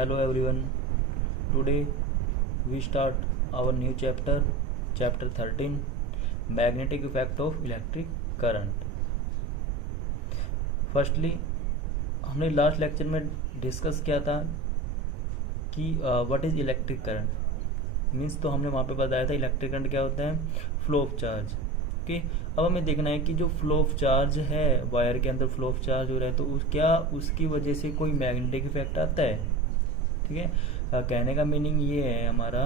Hello everyone. Today we start our new chapter 13, magnetic effect of electric current. Firstly, हमने last lecture में discuss किया था कि what is electric current means, तो हमने वहाँ पे बताया था इलेक्ट्रिक करंट क्या होता है, फ्लो ऑफ चार्ज। ओके, अब हमें देखना है कि जो फ्लो ऑफ चार्ज है वायर के अंदर फ्लो ऑफ चार्ज हो रहा है तो क्या उसकी वजह से कोई मैग्नेटिक इफेक्ट आता है। ठीक है, कहने का मीनिंग ये है हमारा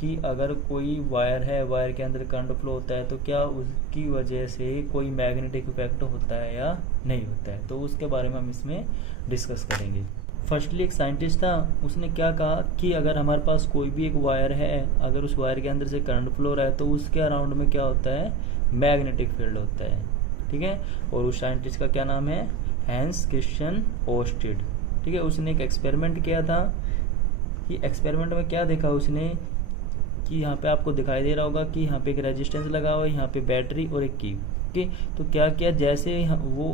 कि अगर कोई वायर है, वायर के अंदर करंट फ्लो होता है तो क्या उसकी वजह से कोई मैग्नेटिक इफेक्ट होता है या नहीं होता है, तो उसके बारे में हम इसमें डिस्कस करेंगे। फर्स्टली एक साइंटिस्ट था, उसने क्या कहा कि अगर हमारे पास कोई भी एक वायर है, अगर उस वायर के अंदर से करंट फ्लो हो रहा है तो उसके अराउंड में क्या होता है, मैग्नेटिक फील्ड होता है। ठीक है, और उस साइंटिस्ट का क्या नाम है, हैंस क्रिश्चियन ओर्स्टेड। ठीक है, उसने एक एक्सपेरिमेंट किया था कि एक्सपेरिमेंट में क्या देखा उसने कि यहाँ पे आपको दिखाई दे रहा होगा कि यहाँ पे एक रेजिस्टेंस लगा हुआ है, यहाँ पे बैटरी और एक की। ओके, तो क्या किया, जैसे वो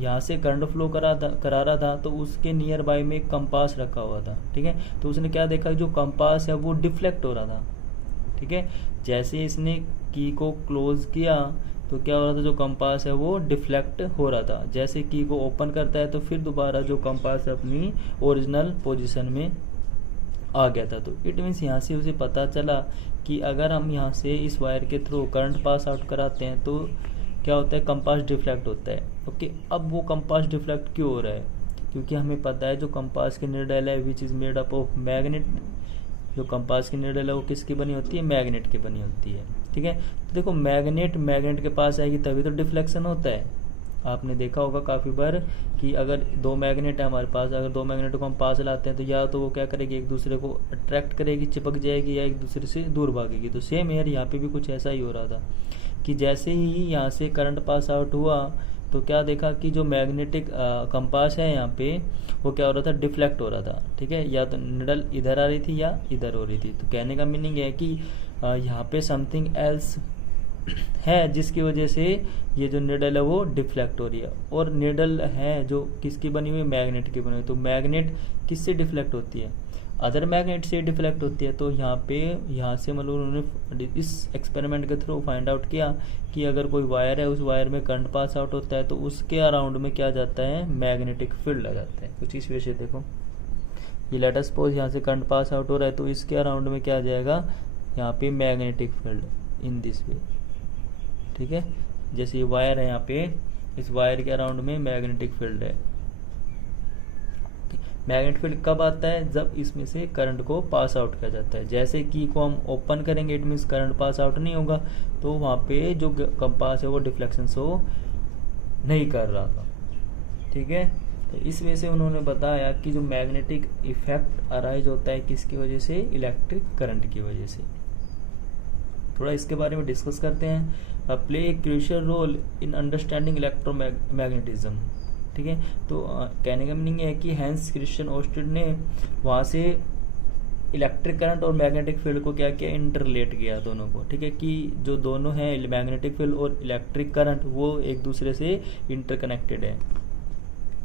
यहाँ से करंट फ्लो करा रहा था तो उसके नियर बाय में एक कंपास रखा हुआ था। ठीक है, तो उसने क्या देखा, जो कंपास है वो डिफ्लेक्ट हो रहा था। ठीक है, जैसे इसने की को क्लोज किया तो क्या हो रहा था, जो कंपास है वो डिफ्लेक्ट हो रहा था। जैसे की को ओपन करता है तो फिर दोबारा जो कंपास अपनी ओरिजिनल पोजीशन में आ गया था। तो इट मीन्स यहाँ से उसे पता चला कि अगर हम यहाँ से इस वायर के थ्रू करंट पास आउट कराते हैं तो क्या होता है, कंपास डिफ्लेक्ट होता है। ओके, अब वो कंपास डिफ्लेक्ट क्यों हो रहा है, क्योंकि हमें पता है जो कंपास की निडल है which is made up of magnet, जो कंपास की निडल है वो किसकी बनी होती है, मैग्नेट की बनी होती है। ठीक है, तो देखो मैग्नेट के पास आएगी तभी तो डिफ्लेक्शन होता है। आपने देखा होगा काफ़ी बार कि अगर दो मैग्नेट है हमारे पास, अगर दो मैग्नेट को हम पास लाते हैं तो या तो वो क्या करेगी, एक दूसरे को अट्रैक्ट करेगी, चिपक जाएगी, या एक दूसरे से दूर भागेगी। तो सेम यार यहाँ पे भी कुछ ऐसा ही हो रहा था कि जैसे ही यहाँ से करंट पास आउट हुआ तो क्या देखा कि जो मैग्नेटिक कंपास है यहाँ पे वो क्या हो रहा था, डिफ्लेक्ट हो रहा था। ठीक है, या तो निडल इधर आ रही थी या इधर हो रही थी। तो कहने का मीनिंग है कि यहाँ पे समथिंग एल्स है जिसकी वजह से ये जो निडल है वो डिफ्लेक्ट हो रही है। और निडल है जो किसकी बनी हुई, मैग्नेट की बनी हुई। तो मैग्नेट किससे डिफ्लेक्ट होती है, अदर मैग्नेट से डिफ्लेक्ट होती है। तो यहाँ से मतलब उन्होंने इस एक्सपेरिमेंट के थ्रू फाइंड आउट किया कि अगर कोई वायर है, उस वायर में करंट पास आउट होता है तो उसके अराउंड में क्या जाता है, मैग्नेटिक फील्ड आ जाता है। कुछ इस वजह से देखो, ये लेट अस सपोज यहाँ से करंट पास आउट हो रहा है तो इसके अराउंड में क्या आ जाएगा, यहाँ पे मैग्नेटिक फील्ड इन दिस वे। ठीक है, जैसे ये वायर है, यहाँ पे इस वायर के अराउंड में मैग्नेटिक फील्ड है। मैग्नेटिक फील्ड कब आता है, जब इसमें से करंट को पास आउट किया जाता है। जैसे की को हम ओपन करेंगे it means current pass out नहीं होगा, तो वहाँ पे जो कंपास है वो डिफ्लेक्शन शो नहीं कर रहा था। ठीक है, तो इस वजह से उन्होंने बताया कि जो मैग्नेटिक इफेक्ट अराइज होता है किसकी वजह से, इलेक्ट्रिक करंट की वजह से। थोड़ा इसके बारे में डिस्कस करते हैं। Play a crucial role in understanding electromagnetism. ठीक है, तो कहने का मीनिंग है कि हैंस क्रिश्चियन ओर्स्टेड ने वहाँ से इलेक्ट्रिक करंट और मैग्नेटिक फील्ड को क्या किया, इंटरलेट किया दोनों को। ठीक है, कि जो दोनों हैं मैग्नेटिक फील्ड और इलेक्ट्रिक करंट वो एक दूसरे से इंटरकनेक्टेड है।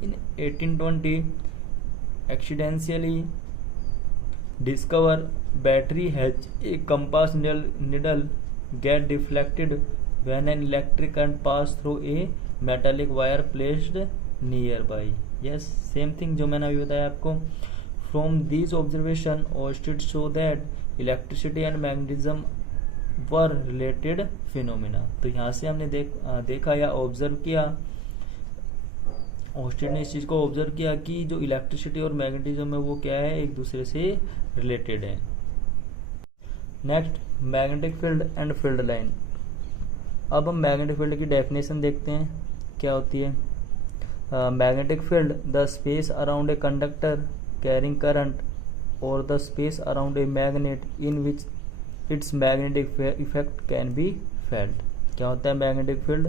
In 1820 accidentally discover battery has a compass needle get deflected when an electric current pass through a metallic wire placed nearby. Yes, same thing जो मैंने अभी बताया आपको। From these observation, Oersted show that electricity and magnetism were related phenomena. तो यहाँ से हमने देखा या ऑब्जर्व किया, ओर्स्टेड ने इस चीज को ऑब्जर्व किया कि जो इलेक्ट्रिसिटी और मैग्नेटिज्म है वो क्या है, एक दूसरे से रिलेटेड है। Next, magnetic field and field line. अब हम मैग्नेटिक फील्ड की डेफिनेशन देखते हैं क्या होती है। Magnetic field the space around a conductor carrying current और the space around a magnet in which its magnetic effect can be felt. क्या होता है magnetic field,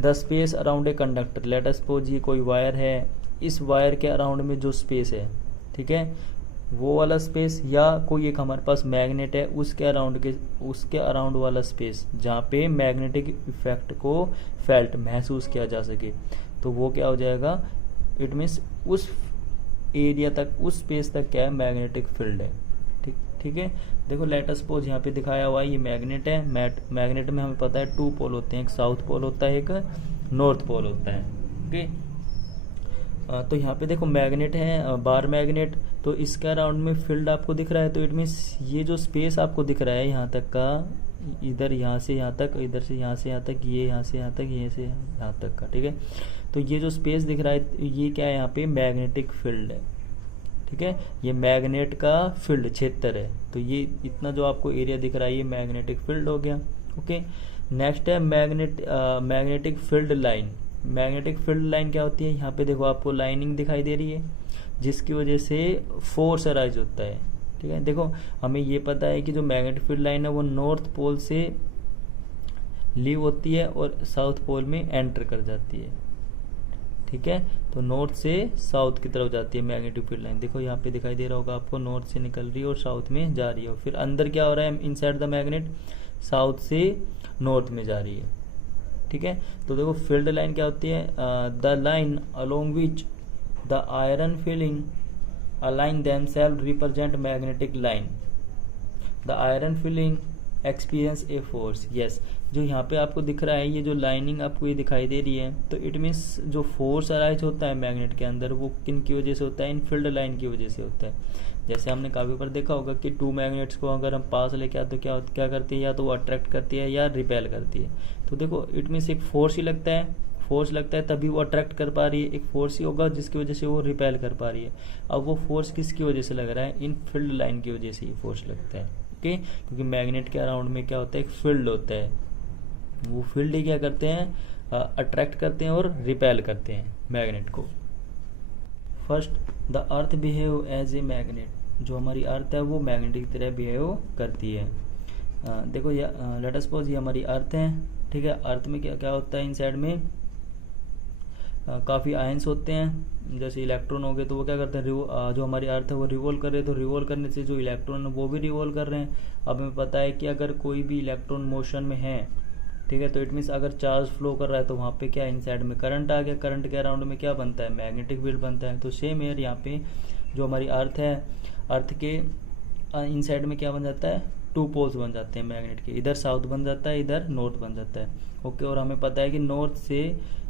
the space around a conductor. Let us suppose ये कोई wire है, इस wire के around में जो स्पेस है, ठीक है, वो वाला स्पेस, या कोई एक हमारे पास मैग्नेट है उसके अराउंड वाला स्पेस जहाँ पे मैग्नेटिक इफेक्ट को फेल्ट महसूस किया जा सके, तो वो क्या हो जाएगा, इट मीन्स उस एरिया तक, उस स्पेस तक क्या है, मैग्नेटिक फील्ड है। ठीक है। देखो लेट अस सपोज यहाँ पे दिखाया हुआ है ये मैग्नेट है। मैग्नेट में हमें पता है 2 पोल होते हैं, एक साउथ पोल होता है, एक नॉर्थ पोल होता है। ओके। तो यहाँ पे देखो मैग्नेट है, बार मैग्नेट, तो इसका अराउंड में फील्ड आपको दिख रहा है, तो इट मीन्स ये जो स्पेस आपको दिख रहा है यहाँ तक का, इधर यहाँ से यहाँ तक, इधर से यहाँ तक, ये यहाँ से यहाँ तक, ये से यहाँ तक का। ठीक है। तो ये जो स्पेस दिख रहा है ये क्या है, यहाँ पे मैग्नेटिक फील्ड है। ठीक है। ये मैग्नेट का फील्ड क्षेत्र है, तो ये इतना जो आपको एरिया दिख रहा है ये मैग्नेटिक फील्ड हो गया। ओके। नेक्स्ट है magnetic field line. Magnetic field line क्या होती है, यहाँ पे देखो आपको लाइनिंग दिखाई दे रही है जिसकी वजह से फोर्स अराइज होता है। ठीक है। देखो हमें ये पता है कि जो मैग्नेटिक फील्ड लाइन है वो नॉर्थ पोल से लीव होती है और साउथ पोल में एंटर कर जाती है। ठीक है। तो नॉर्थ से साउथ की तरफ जाती है मैग्नेटिक फील्ड लाइन। देखो यहाँ पे दिखाई दे रहा होगा आपको, नॉर्थ से निकल रही है और साउथ में जा रही है। और फिर अंदर क्या हो रहा है, इनसाइड द मैग्नेट, साउथ से नॉर्थ में जा रही है। ठीक है। तो देखो फील्ड लाइन क्या होती है, the line along which the iron filing align themselves represent magnetic line. The iron filing experience a force. Yes, जो यहाँ पे आपको दिख रहा है, ये जो लाइनिंग आपको ये दिखाई दे रही है, तो इट मीन्स जो फोर्स अराइज होता है मैग्नेट के अंदर वो किन की वजह से होता है, इन फील्ड लाइन की वजह से होता है। जैसे हमने काफी बार देखा होगा कि 2 मैग्नेट्स को अगर हम पास लेके आते तो क्या करती है, या तो वो अट्रैक्ट करती है या रिपेल करती है। तो देखो इट मीन्स एक फोर्स ही लगता है, फोर्स लगता है तभी वो अट्रैक्ट कर पा रही है, एक फोर्स ही होगा जिसकी वजह से वो रिपेल कर पा रही है। अब वो फोर्स किसकी वजह से लग रहा है, इन फील्ड लाइन की वजह से ये फोर्स लगता है। ओके। क्योंकि मैग्नेट के अराउंड में क्या होता है, एक फील्ड होता है, वो फील्ड ही क्या करते हैं, अट्रैक्ट करते हैं और रिपेल करते हैं मैग्नेट को। First, the earth behave as a magnet. जो हमारी अर्थ है वो मैग्नेट की तरह बिहेव करती है। देखो लेट अस सपोज ये हमारी अर्थ है। ठीक है। अर्थ में क्या क्या होता है, इनसाइड में काफ़ी आयंस होते हैं। जैसे इलेक्ट्रॉन हो गए तो वो क्या करते हैं, जो हमारी अर्थ है वो रिवॉल्व कर रहे हैं, तो रिवॉल्व करने से जो इलेक्ट्रॉन है वो भी रिवॉल्व कर रहे हैं। अब हमें पता है कि अगर कोई भी इलेक्ट्रॉन मोशन में है, ठीक है, तो इट मीन्स अगर चार्ज फ्लो कर रहा है तो वहाँ पे क्या इनसाइड में करंट आ गया, करंट के अराउंड में क्या बनता है, मैग्नेटिक फील्ड बनता है। तो सेम एयर यहाँ पे जो हमारी अर्थ है, अर्थ के इनसाइड में क्या बन जाता है, 2 पोल्स बन जाते हैं मैग्नेट के, इधर साउथ बन जाता है, इधर नॉर्थ बन जाता है। ओके। और हमें पता है कि नॉर्थ से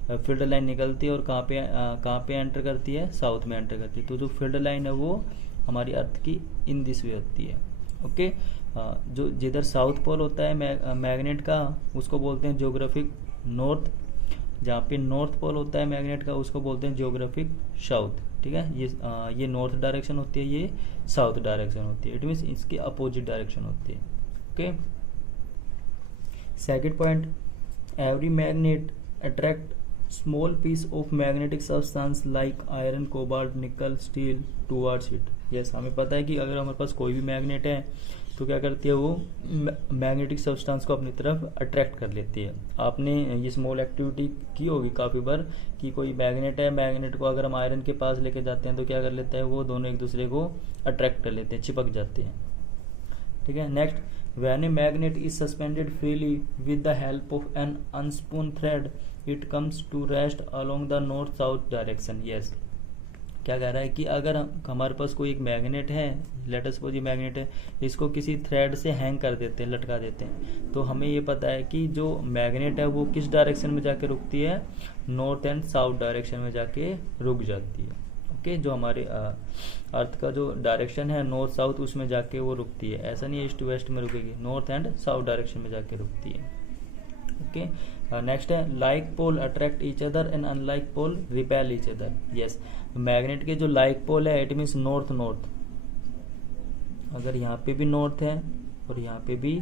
फील्ड लाइन निकलती है और कहाँ पे एंटर करती है, साउथ में एंटर करती है। तो जो फील्ड लाइन है वो हमारी अर्थ की इन दिस वे होती है। ओके। जो जिधर साउथ पोल होता है मैग्नेट का उसको बोलते हैं ज्योग्राफिक नॉर्थ, जहाँ पे नॉर्थ पोल होता है मैग्नेट का उसको बोलते हैं ज्योग्राफिक साउथ। ठीक है। ये नॉर्थ डायरेक्शन होती है, ये साउथ डायरेक्शन होती है, इट मीन्स इसकी अपोजिट डायरेक्शन होती है। Okay. Second point, every magnet attract small piece of magnetic substance like iron, cobalt, nickel, steel towards it. yes, हमें पता है कि अगर हमारे पास कोई भी मैग्नेट है तो क्या करती है, वो मैग्नेटिक सब्सटेंस को अपनी तरफ अट्रैक्ट कर लेती है। आपने ये स्मॉल एक्टिविटी की होगी काफ़ी बार कि कोई मैग्नेट है, मैग्नेट को अगर हम आयरन के पास लेके जाते हैं तो क्या कर लेता है, वो दोनों एक दूसरे को अट्रैक्ट कर लेते हैं, चिपक जाते हैं। ठीक है। Next, when a magnet is suspended freely with the help of an unspun thread it comes to rest along the north south direction. yes, क्या कह रहा है कि अगर हमारे पास कोई एक मैग्नेट है, लेट अस सपोज ये मैग्नेट है, इसको किसी थ्रेड से हैंग कर देते हैं, लटका देते हैं, तो हमें ये पता है कि जो मैग्नेट है वो किस डायरेक्शन में जाके रुकती है, नॉर्थ एंड साउथ डायरेक्शन में जाके रुक जाती है। ओके। जो हमारे अर्थ का जो डायरेक्शन है नॉर्थ साउथ उसमें जाके वो रुकती है, ऐसा नहीं है ईस्ट वेस्ट में रुकेगी, नॉर्थ एंड साउथ डायरेक्शन में जाके रुकती है। ओके। नेक्स्ट है, like pole attract each other and unlike pole repel each other. Yes, magnet के जो लाइक पोल है इट मीन्स नॉर्थ नॉर्थ, अगर यहाँ पे भी नॉर्थ है और यहाँ पे भी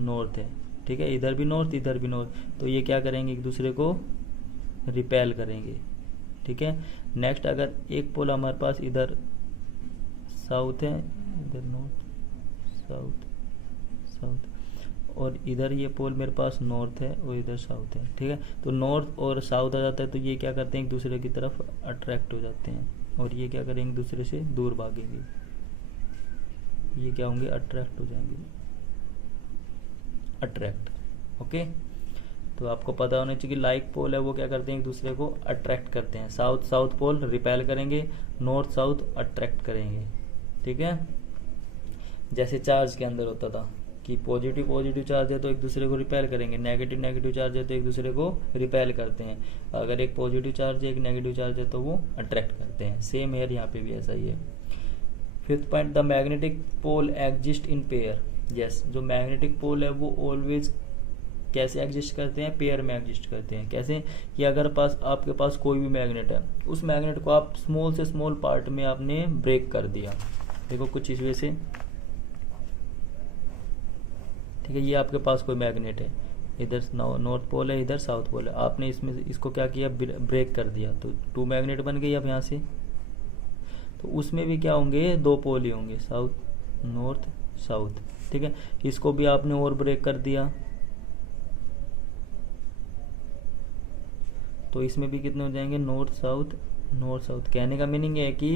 नॉर्थ है, ठीक है, इधर भी नॉर्थ इधर भी नॉर्थ, तो ये क्या करेंगे, एक दूसरे को रिपेल करेंगे। ठीक है। नेक्स्ट, अगर एक पोल हमारे पास इधर साउथ है, इधर नॉर्थ साउथ साउथ, और इधर ये पोल मेरे पास नॉर्थ है और इधर साउथ है, ठीक है, तो नॉर्थ और साउथ आ जाता है, तो ये क्या करते हैं, एक दूसरे की तरफ अट्रैक्ट हो जाते हैं, और ये क्या करेंगे, एक दूसरे से दूर भागेंगे, ये क्या होंगे, अट्रैक्ट हो जाएंगे, अट्रैक्ट। ओके। तो आपको पता होना चाहिए कि लाइक पोल है वो क्या करते हैं, एक दूसरे को अट्रैक्ट करते हैं। साउथ साउथ पोल रिपेल करेंगे, नॉर्थ साउथ अट्रैक्ट करेंगे। ठीक है, जैसे चार्ज के अंदर होता था कि पॉजिटिव पॉजिटिव चार्ज है तो एक दूसरे को रिपेल करेंगे, नेगेटिव नेगेटिव चार्ज है तो एक दूसरे को रिपेल करते हैं। अगर एक पॉजिटिव चार्ज है एक नेगेटिव चार्ज है तो वो अट्रैक्ट करते हैं। सेम हेयर यहाँ पे भी ऐसा ही है। Fifth point, the magnetic pole exist in pair. Yes, जो मैग्नेटिक पोल है वो ऑलवेज कैसे एग्जिस्ट करते हैं, पेयर में एग्जिस्ट करते हैं। कैसे कि अगर आपके पास कोई भी मैग्नेट है, उस मैग्नेट को आप स्मॉल से स्मॉल पार्ट में आपने ब्रेक कर दिया, देखो कुछ इस वजह से, ठीक है, ये आपके पास कोई मैग्नेट है, इधर नॉर्थ पोल है इधर साउथ पोल है, आपने इसको क्या किया, ब्रेक कर दिया, तो 2 मैग्नेट बन गई अब यहाँ से। तो उसमें भी क्या होंगे, 2 पोल ही होंगे, साउथ नॉर्थ साउथ। ठीक है, इसको भी आपने और ब्रेक कर दिया तो इसमें भी कितने हो जाएंगे, नॉर्थ साउथ नॉर्थ साउथ। कहने का मीनिंग है कि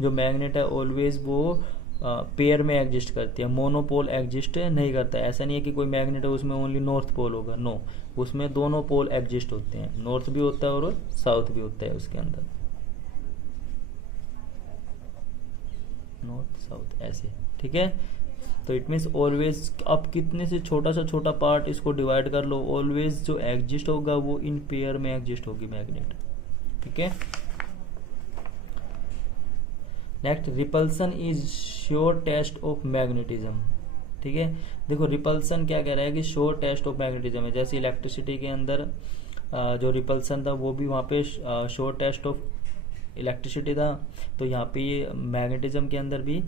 जो मैग्नेट है ऑलवेज वो पेयर में एग्जिस्ट करती है, मोनोपोल एग्जिस्ट नहीं करता है। ऐसा नहीं है कि कोई मैग्नेट है उसमें ओनली नॉर्थ पोल होगा, नो, उसमें दोनों पोल एग्जिस्ट होते हैं, नॉर्थ भी होता है और साउथ भी होता है उसके अंदर, नॉर्थ साउथ ऐसे। ठीक है, तो इट मीन्स ऑलवेज आप कितने से छोटा सा छोटा पार्ट इसको डिवाइड कर लो, ऑलवेज जो एग्जिस्ट होगा वो इन पेयर में एग्जिस्ट होगी मैग्नेट। ठीक है, next, repulsion is sure test of magnetism. ठीक है, देखो रिपल्सन क्या कह रहा है कि श्योर टेस्ट ऑफ मैग्नेटिज्म है। जैसे इलेक्ट्रिसिटी के अंदर जो रिपल्सन था वो भी वहाँ पे श्योर टेस्ट ऑफ इलेक्ट्रिसिटी था, तो यहाँ पे ये मैग्नेटिज्म के अंदर भी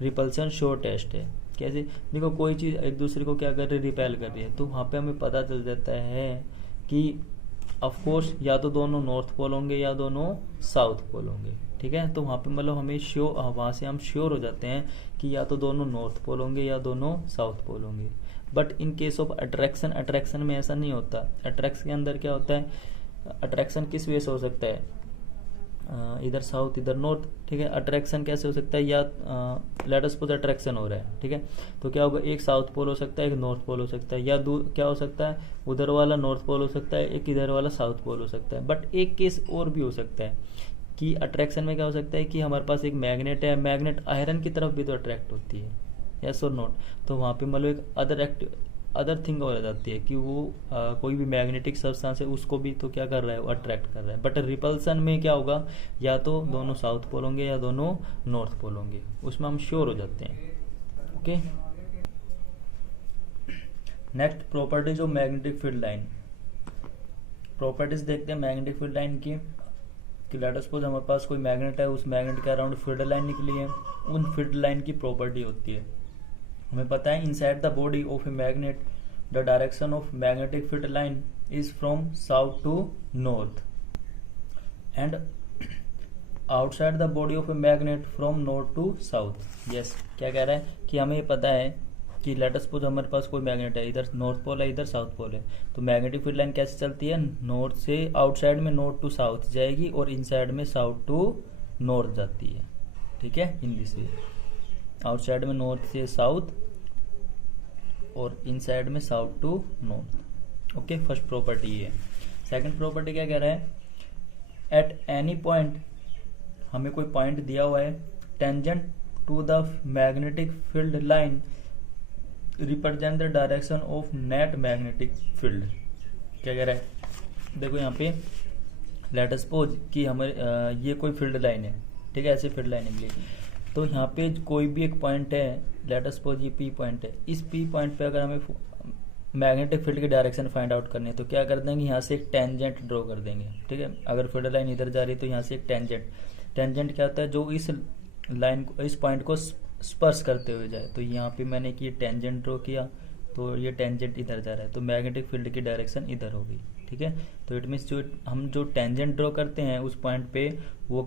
रिपल्सन श्योर टेस्ट है। कैसे, देखो कोई चीज़ एक दूसरे को क्या कर रही है, रिपेल कर रही है, तो वहाँ पे हमें पता चल जाता है कि ऑफकोर्स या तो दोनों नॉर्थ पोल होंगे या दोनों साउथ पोल होंगे। ठीक है, तो वहाँ पे मतलब हमें वहाँ से हम श्योर हो जाते हैं कि या तो दोनों नॉर्थ पोल होंगे या दोनों साउथ पोल होंगे। But in case of attraction, attraction में ऐसा नहीं होता। अट्रैक्शन के अंदर क्या होता है, अट्रैक्शन किस वे से हो सकता है, इधर साउथ इधर नॉर्थ। ठीक है, अट्रैक्शन कैसे हो सकता है, या लेट अस सपोज अट्रैक्शन हो रहा है, ठीक है, तो क्या होगा, एक साउथ पोल हो सकता है एक नॉर्थ पोल हो सकता है, या क्या हो सकता है, उधर वाला नॉर्थ पोल हो सकता है एक इधर वाला साउथ पोल हो सकता है। बट एक केस और भी हो सकता है कि अट्रैक्शन में क्या हो सकता है कि हमारे पास एक मैग्नेट है, मैग्नेट आयरन की तरफ भी तो अट्रैक्ट होती है, यस और नॉट, तो वहाँ पे मतलब एक अदर थिंग हो जाती है कि वो कोई भी मैग्नेटिक सब्सटेंस है उसको भी तो क्या कर रहा है, वो अट्रैक्ट कर रहा है। बट रिपल्सन में क्या होगा, या तो दोनों साउथ पोल होंगे या दोनों नॉर्थ पोल होंगे, उसमें हम श्योर हो जाते हैं। Okay, next, properties of magnetic field line. Properties देखते हैं मैग्नेटिक फील्ड लाइन की, कि लेट अस सपोज हमारे पास कोई मैग्नेट है, उस मैग्नेट के अराउंड फील्ड लाइन निकली है, उन फील्ड लाइन की प्रॉपर्टी होती है। हमें पता है inside the body of a magnet the direction of magnetic field line is from south to north and outside the body of a magnet from north to south. Yes, क्या कह रहा है कि हमें पता है कि लेट अस सपोज हमारे पास कोई मैग्नेट है, इधर नॉर्थ पोल है इधर साउथ पोल है, तो मैग्नेटिक फील्ड लाइन कैसे चलती है, नॉर्थ से आउटसाइड में नॉर्थ टू साउथ जाएगी और इनसाइड में साउथ टू नॉर्थ जाती है। ठीक है, इन दिस वे, आउटसाइड में नॉर्थ से साउथ और इनसाइड में south to north. Okay, first property ये है। सेकंड प्रॉपर्टी क्या कह रहा है, एट एनी पॉइंट, हमें कोई पॉइंट दिया हुआ है, tangent to the magnetic field line represent the direction of net magnetic field. क्या कह रहा है, देखो यहाँ पे लेट अस सपोज कि हमारे ये कोई फील्ड लाइन है, ठीक है, ऐसे फील्ड लाइन निकली, तो यहाँ पे कोई भी एक पॉइंट है, लेट अस सपोज ये पी पॉइंट है, इस पी पॉइंट पे अगर हमें मैग्नेटिक फील्ड की डायरेक्शन फाइंड आउट करनी है तो क्या कर देंगे, यहाँ से एक टेंजेंट ड्रॉ कर देंगे। ठीक है, अगर फील्ड लाइन इधर जा रही है तो यहाँ से एक टेंजेंट क्या होता है, जो इस लाइन को, इस पॉइंट को स्पर्श करते हुए जाए। तो यहाँ पे मैंने कि टेंजेंट ड्रॉ किया तो ये टेंजेंट इधर जा रहा है, तो मैग्नेटिक फील्ड की डायरेक्शन इधर होगी। ठीक है, तो इट मीन्स जो हम जो टेंजेंट ड्रॉ करते हैं उस पॉइंट पे, वो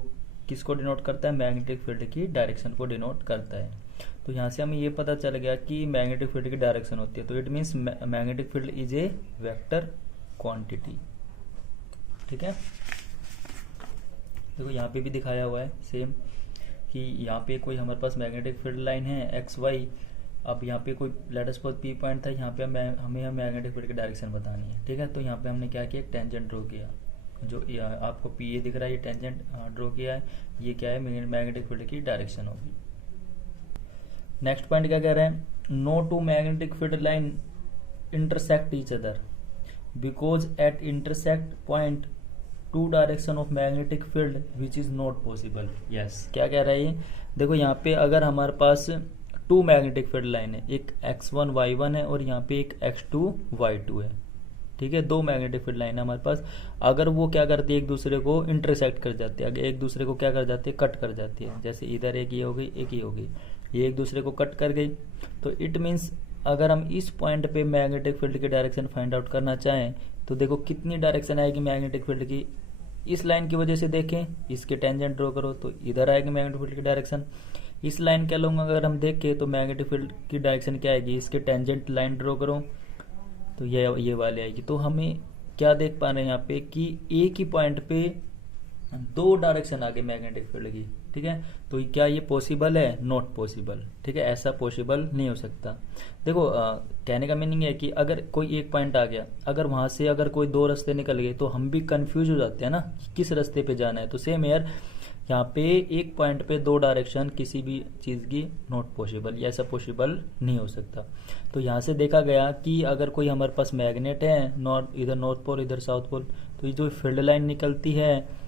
किसको डिनोट करता है, मैग्नेटिक फील्ड की डायरेक्शन को डिनोट करता है। तो यहाँ से हमें ये पता चल गया कि मैग्नेटिक फील्ड की डायरेक्शन होती है, तो it means magnetic field is a vector quantity. ठीक है, देखो यहाँ पे भी दिखाया हुआ है सेम, कि यहाँ पे कोई हमारे पास मैग्नेटिक फील्ड लाइन है एक्स वाई, अब यहाँ पे कोई late us suppose P point था, यहाँ पे हमें मैग्नेटिक फील्ड की डायरेक्शन बतानी है, ठीक है। तो यहाँ पे हमने क्या किया, एक टेंजेंट ड्रॉ किया, जो आपको पी ए दिख रहा है, ये टेंजेंट ड्रॉ किया है, ये क्या है, मैग्नेटिक फील्ड की डायरेक्शन होगी। नेक्स्ट पॉइंट क्या कह रहे हैं, no two magnetic field line intersect each other because at intersect point two direction of magnetic field which is not possible. Yes, क्या कह रहा है ये, देखो यहाँ पे अगर हमारे पास टू मैग्नेटिक फील्ड लाइन है, एक x1 y1 है और यहाँ पे एक x2 y2 है, ठीक है। दो मैग्नेटिक फील्ड लाइन है हमारे पास, अगर वो क्या करती है, एक दूसरे को इंटरसेक्ट कर जाती है, अगर एक दूसरे को क्या कर जाती है, कट कर जाती है, जैसे इधर एक ये हो गई, एक ये हो गई, ये एक दूसरे को कट कर गई, तो इट मीन्स अगर हम इस पॉइंट पे मैग्नेटिक फील्ड की डायरेक्शन फाइंड आउट करना चाहें तो देखो कितनी डायरेक्शन आएगी मैग्नेटिक फील्ड की, इस लाइन की वजह से देखें, इसके टेंजेंट ड्रॉ करो तो इधर आएगी मैग्नेटिक फील्ड की डायरेक्शन। इस लाइन के अलोंग अगर हम देखें तो मैग्नेटिक फील्ड की डायरेक्शन क्या आएगी, इसके टेंजेंट लाइन ड्रॉ करो तो ये वाली आएगी। तो हमें क्या देख पा रहे हैं यहाँ पे कि एक ही पॉइंट पे दो डायरेक्शन आ गई मैग्नेटिक फील्ड की, ठीक है। तो क्या ये पॉसिबल है, नॉट पॉसिबल, ठीक है, ऐसा पॉसिबल नहीं हो सकता। देखो कहने का मीनिंग है कि अगर कोई एक पॉइंट आ गया, अगर वहां से अगर कोई दो रास्ते निकल गए तो हम भी कंफ्यूज हो जाते हैं ना कि किस रास्ते पे जाना है। तो सेम यार यहाँ पे एक पॉइंट पे दो डायरेक्शन किसी भी चीज की नॉट पॉसिबल, या ऐसा पॉसिबल नहीं हो सकता। तो यहाँ से देखा गया कि अगर कोई हमारे पास मैग्नेट है, इधर नॉर्थ पोल इधर साउथ पोल, तो ये जो फील्ड लाइन निकलती है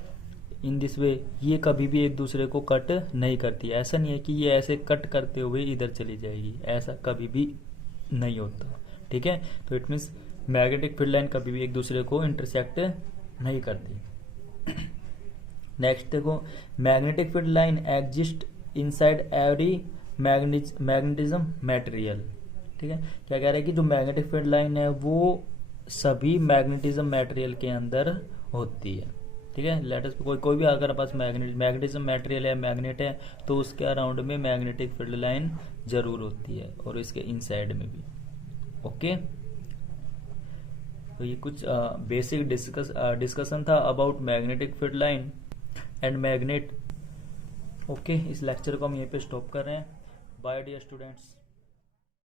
इन दिस वे, ये कभी भी एक दूसरे को कट नहीं करती। ऐसा नहीं है कि ये ऐसे कट करते हुए इधर चली जाएगी, ऐसा कभी भी नहीं होता, ठीक है। तो it means magnetic field line कभी भी एक दूसरे को इंटरसेक्ट नहीं करती। नेक्स्ट देखो, magnetic field line exist inside every magnetism material, ठीक है। क्या कह रहा है कि जो मैग्नेटिक फील्ड लाइन है वो सभी मैग्नेटिज्म मटेरियल के अंदर होती है, ठीक है। लेटस कोई भी अगर पास मैग्नेटिज्म मटेरियल है, मैग्नेट है, तो उसके अराउंड में मैग्नेटिक फील्ड लाइन जरूर होती है और इसके इनसाइड में भी। ओके, तो ये कुछ बेसिक डिस्कशन था about magnetic field line and magnet. Okay, इस लेक्चर को हम यहीं पे स्टॉप कर रहे हैं। Bye dear students.